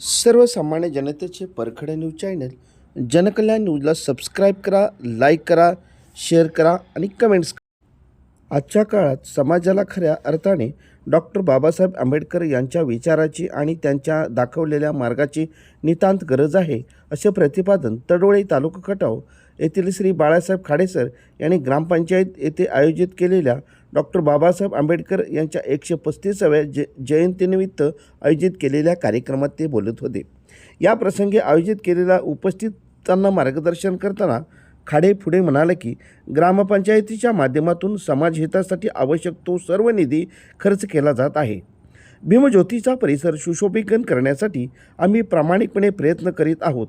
सर्वसामान्य जनतेचे परखडे news channel जनकल्याण न्यूजला सबस्क्राईब करा, लाईक करा, शेअर करा आणि कमेंट्स करा। आजच्या काळात समाजाला खऱ्या अर्थाने डॉक्टर बाबासाहेब आंबेडकर यांच्या विचाराची आणि त्यांच्या दाखवलेल्या मार्गाची नितांत गरज आहे, असे प्रतिपादन तडोळे तालुका खटाव येथील श्री बाळासाहेब खाडेसर यांनी ग्रामपंचायत येथे आयोजित केलेल्या डॉक्टर बाबासाहेब आंबेडकर यांच्या 135व्या जयंतीनिमित्त आयोजित केलेल्या कार्यक्रमात ते बोलत होते। या प्रसंगी आयोजित केलेल्या उपस्थितांना मार्गदर्शन करताना खाडे पुढे म्हणाले की ग्रामपंचायतीच्या माध्यमातून समाजहितासाठी आवश्यक तो सर्व निधी खर्च केला जात आहे। भीमज्योतीचा परिसर सुशोभीकरण करण्यासाठी आम्ही प्रामाणिकपणे प्रयत्न करीत आहोत।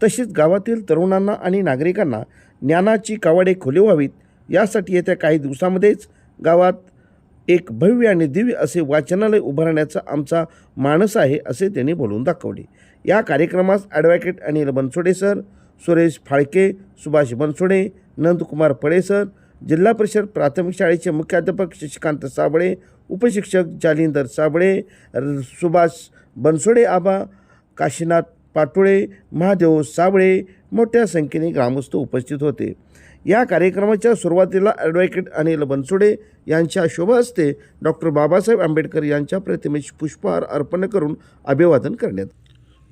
तसेच गावातील तरुणांना आणि नागरिकांना ज्ञानाची कवाडे खुली व्हावीत यासाठी येत्या काही दिवसांमध्येच गावात एक भव्य आणि दिव्य असे वाचनालय उभारण्याचा आमचा मानस आहे, असे त्यांनी बोलून दाखवले। या कार्यक्रमास ॲडव्होकेट अनिल बनसोडे सर, सुरेश फाळके, सुभाष बनसोडे, नंदकुमार पळे सर, जिल्हा परिषद प्राथमिक शाळेचे मुख्याध्यापक शशिकांत साबळे, उपशिक्षक जालिंदर साबळे, सुभाष बनसोडे आबा, काशीनाथ पाटोळे, महादेव साबळे मोठ्या संख्येने ग्रामस्थ उपस्थित होते। या कार्यक्रमाच्या सुरुवातीला ॲडव्होकेट अनिल बनसोडे यांच्या शुभ हस्ते डॉक्टर बाबासाहेब आंबेडकर यांच्या प्रतिमेस पुष्पहार अर्पण करून अभिवादन करण्यात।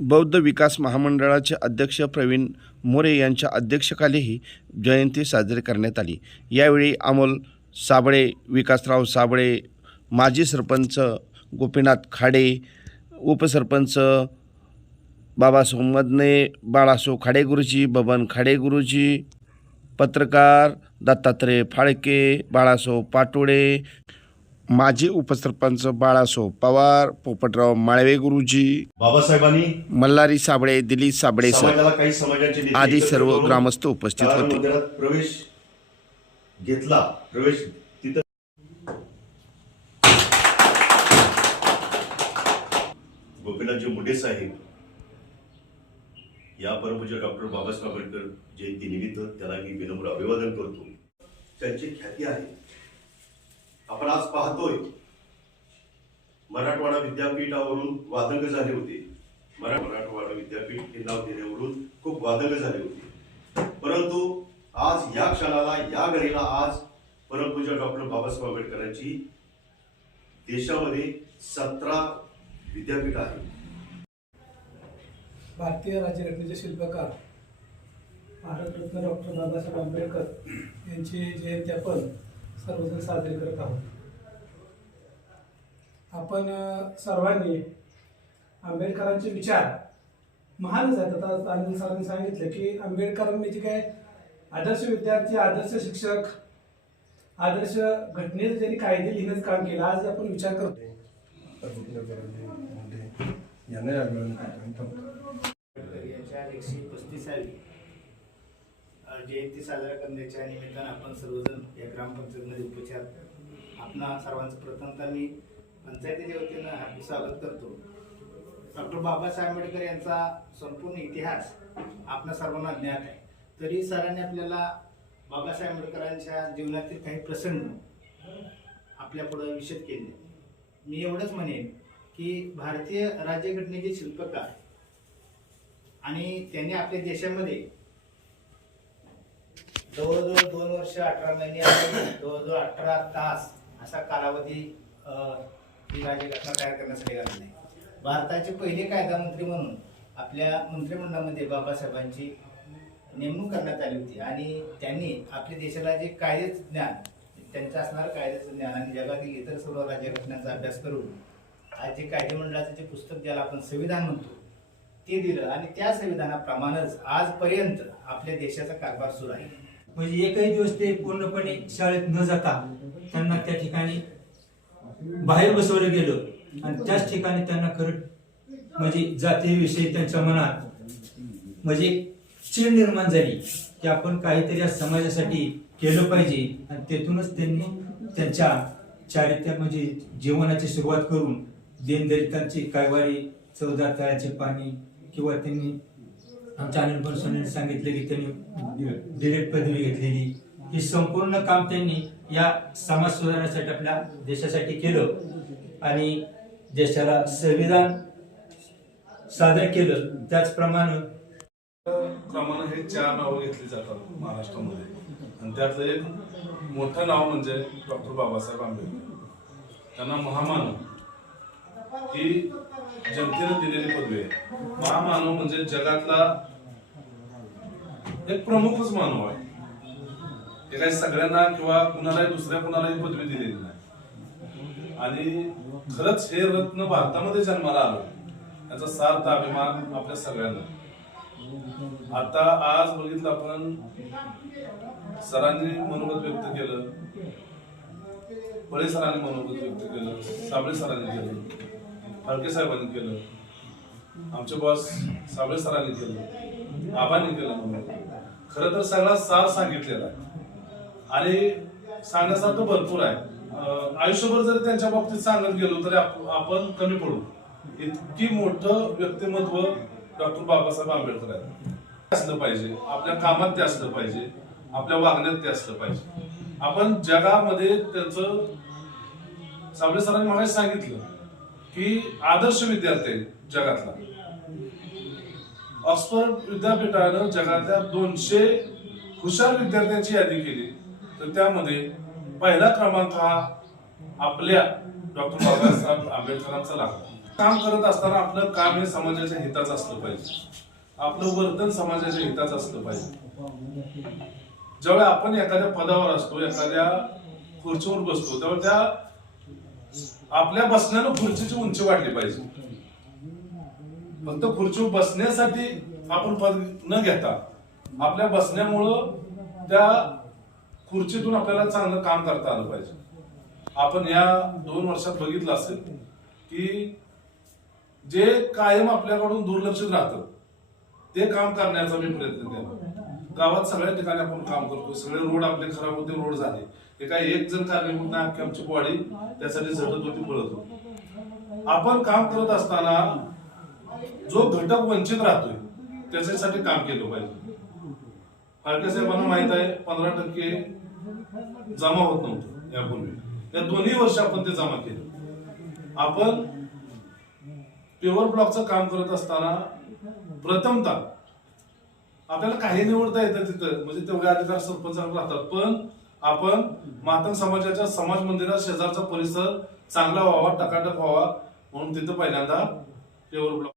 बौद्ध विकास महामंडळाचे अध्यक्ष प्रवीण मोरे यांच्या अध्यक्षतेखाली जयंती साजरी करण्यात आली। यावेळी अमोल साबळे, विकासराव साबळे, माजी सरपंच गोपीनाथ खाडे, उपसरपंच बाबासाहेब मदने, बाळासाहेब खाडे गुरुजी, बबन खाडे गुरुजी, पत्रकार दत्तात्रय फाळके, बाळासाहेब पाटोळे, माजी उपसरपंच बाळासाहेब पवार, पोपटराव माळवे गुरुजी, बाबासाहेबांनी मल्हारी साबळे, दिलीप साबळे समाजाला काही समाजाचे नेते आदी एकत्र सर्व करून ग्रामस्थ उपस्थित होते। मंदिरात प्रवेश घेतला। प्रवेश तिथं गोपीनाथजी मुंडे साहेब या परमपूज्य डॉक्टर बाबासाहेब आंबेडकर जयंती निमित्त त्याला मी विनम्र अभिवादन करतो। त्यांची ख्याती आहे। आपण आज पाहतोय मराठवाडा विद्यापीठावरून वादंग झाले होते। मराठवाडा विद्यापीठ हे नाव देण्यावरून खूप वादंग झाले होते, परंतु आज या क्षणाला, या घडीला आज परमपूज्य डॉक्टर बाबासाहेब आंबेडकरांची देशामध्ये 17 विद्यापीठ आहे। भारतीय राज्यघटनेचे शिल्पकार भारतरत्न डॉक्टर बाबासाहेब आंबेडकर यांची जयंती आपण सर्वजण साजरी करत आहोत। आपण सर्वांनी आंबेडकरांचे विचार महानच आहेत। आता अनिल सरांनी सांगितलं की आंबेडकर म्हणजे काय, आदर्श विद्यार्थी, आदर्श शिक्षक, आदर्श घटनेत ज्यांनी कायदे लिहिण्याचं काम केलं। आज आपण विचार करतो यांच्या 135वी जयंती साजरा करण्याच्या निमित्तानं आपण सर्वजण या ग्रामपंचायतीमध्ये उपचार आपणा सर्वांचं प्रथमतः मी पंचायतीच्या वतीनं हार्दिक स्वागत करतो। डॉक्टर बाबासाहेब आंबेडकर यांचा संपूर्ण इतिहास आपणा सर्वांना ज्ञात आहे, तरी सरांनी आपल्याला बाबासाहेब आंबेडकरांच्या जीवनातील काही प्रसंग आपल्यापुढं विशद केले। मी एवढंच म्हणेन की भारतीय राज्यघटनेचे शिल्पकार आणि त्यांनी आपल्या देशामध्ये जवळजवळ 2 वर्ष 18 महिने आणि जवळजवळ 18 तास असा कालावधी ही राज्यघटना तयार करण्यासाठी घातली। भारताचे पहिले कायदा मंत्री म्हणून आपल्या मंत्रिमंडळामध्ये बाबासाहेबांची नेमणूक करण्यात आली होती आणि त्यांनी आपल्या देशाला जे कायद्याचं ज्ञान, त्यांचं असणारं कायद्याचं ज्ञान आणि जगातील इतर सर्व राज्यघटनांचा अभ्यास करून आज जे कायदेमंडळाचं जे पुस्तक ज्याला आपण संविधान म्हणतो ते दिलं आणि त्या संविधानाप्रमाणेच आजपर्यंत आपल्या देशाचा कारभार सुरू आहे। म्हणजे एकही दिवस ते पूर्णपणे शाळेत न जाता त्यांना त्या ठिकाणी बाहेर बसवलं गेलं आणि त्याच ठिकाणी त्यांना खरं म्हणजे जातीविषयी त्यांच्या मनात म्हणजे चीड निर्माण झाली की आपण काहीतरी या समाजासाठी केलं पाहिजे आणि तेथूनच त्यांनी त्यांच्या चारित्र्य म्हणजे जीवनाची सुरुवात करून दीनदलितांची कायवारी, 14 तळ्याचे पाणी किंवा त्यांनी आमच्या अनिल बनसोडेंनी सांगितलं की त्यांनी डिरेक्ट पदवी घेतलेली, हे संपूर्ण काम त्यांनी या समाज सुधारण्यासाठी आपल्या देशासाठी केलं आणि देशाला संविधान सादर केलं त्याचप्रमाणे क्रमानं हे 4 नावं घेतली जातात महाराष्ट्रामध्ये आणि त्यातलं एक मोठं नाव म्हणजे डॉक्टर बाबासाहेब आंबेडकर. त्यांना महामानव ही जनतेने दिलेली पदवी आहे. महामानव म्हणजे जगातला एक प्रमुखच मानव आहे. हे काही सगळ्यांना किंवा कुणालाही दुसऱ्या कुणालाही पदवी दिलेली नाही आणि खरंच हे रत्न भारतामध्ये जन्माला आलं याचा सार्थ अभिमान आपल्या सगळ्यांना. आता आज बघितलं आपण सरांनी मनोगत व्यक्त केलं, बळे सरांनी मनोगत व्यक्त केलं, साबळे सरांनी केलं, फडके साहेबांनी केलं, आमचे बॉस साबळे सरांनी केलं, आबांनी केलं मनोगत. खरं तर सगळा सार सांगितलेला आहे आणि सांगण्यासारखं भरपूर आहे. आयुष्यभर जरी त्यांच्या बाबतीत सांगत गेलो तरी आपण कमी पडू. इतकी मोठं व्यक्तिमत्व डॉक्टर बाबासाहेब आंबेडकर आहे. असलं पाहिजे, आपल्या कामात ते असलं पाहिजे, आपल्या वागण्यात ते असलं पाहिजे. आपण जगामध्ये त्याचं साबळे सरांनी मला सांगितलं की आदर्श विद्यार्थी जगातला. ऑक्सफर्ड विद्यापीठानं जगातल्या 200 हुशार विद्यार्थ्यांची यादी केली तर त्यामध्ये पहिला क्रमांक हा आपल्या डॉक्टर बाबासाहेब आंबेडकरांचा लागला. काम करत असताना आपलं काम हे समाजाच्या हिताचं असलं पाहिजे, आपलं वर्तन समाजाच्या हिताचं असलं पाहिजे. जेव्हा आपण एखाद्या पदावर असतो, एखाद्या खुर्चीवर बसतो, तेव्हा त्या आपल्या बसण्यानं खुर्चीची उंची वाढली पाहिजे. फक्त खुर्चीवर बसण्यासाठी आपण पद न घेता आपल्या बसण्यामुळं त्या खुर्चीतून आपल्याला चांगलं काम करता आलं पाहिजे. आपण या 2 वर्षात बघितलं असेल की जे कायम आपल्याकडून दुर्लक्षित राहतं ते काम करण्याचा मी प्रयत्न केला. गावात सगळ्या ठिकाणी आपण काम करतो, सगळे रोड आपले खराब होते, रोड झाले, हे काय एक जण कारणीभूत नाही, अख्खी आमची बॉडी त्यासाठी झटत होती, पळत होती. आपण काम करत असताना जो घटक वंचित राहतोय त्याच्यासाठी काम केलं पाहिजे. फाळके साहेबांना माहित आहे 15% जमा होत नव्हतं यापूर्वी. या 2 वर्ष आपण ते जमा केलं. आपण पेवर ब्लॉकचं काम करत असताना प्रथमतः आपल्याला काही निवडता येतं तिथं, म्हणजे तेवढे अधिकार सरपंचाला राहतात, पण आपण मातंग समाजाच्या समाज मंदिरात शेजारचा परिसर चांगला व्हावा, टकाटक व्हावा म्हणून तिथं पहिल्यांदा पेवर ब्लॉक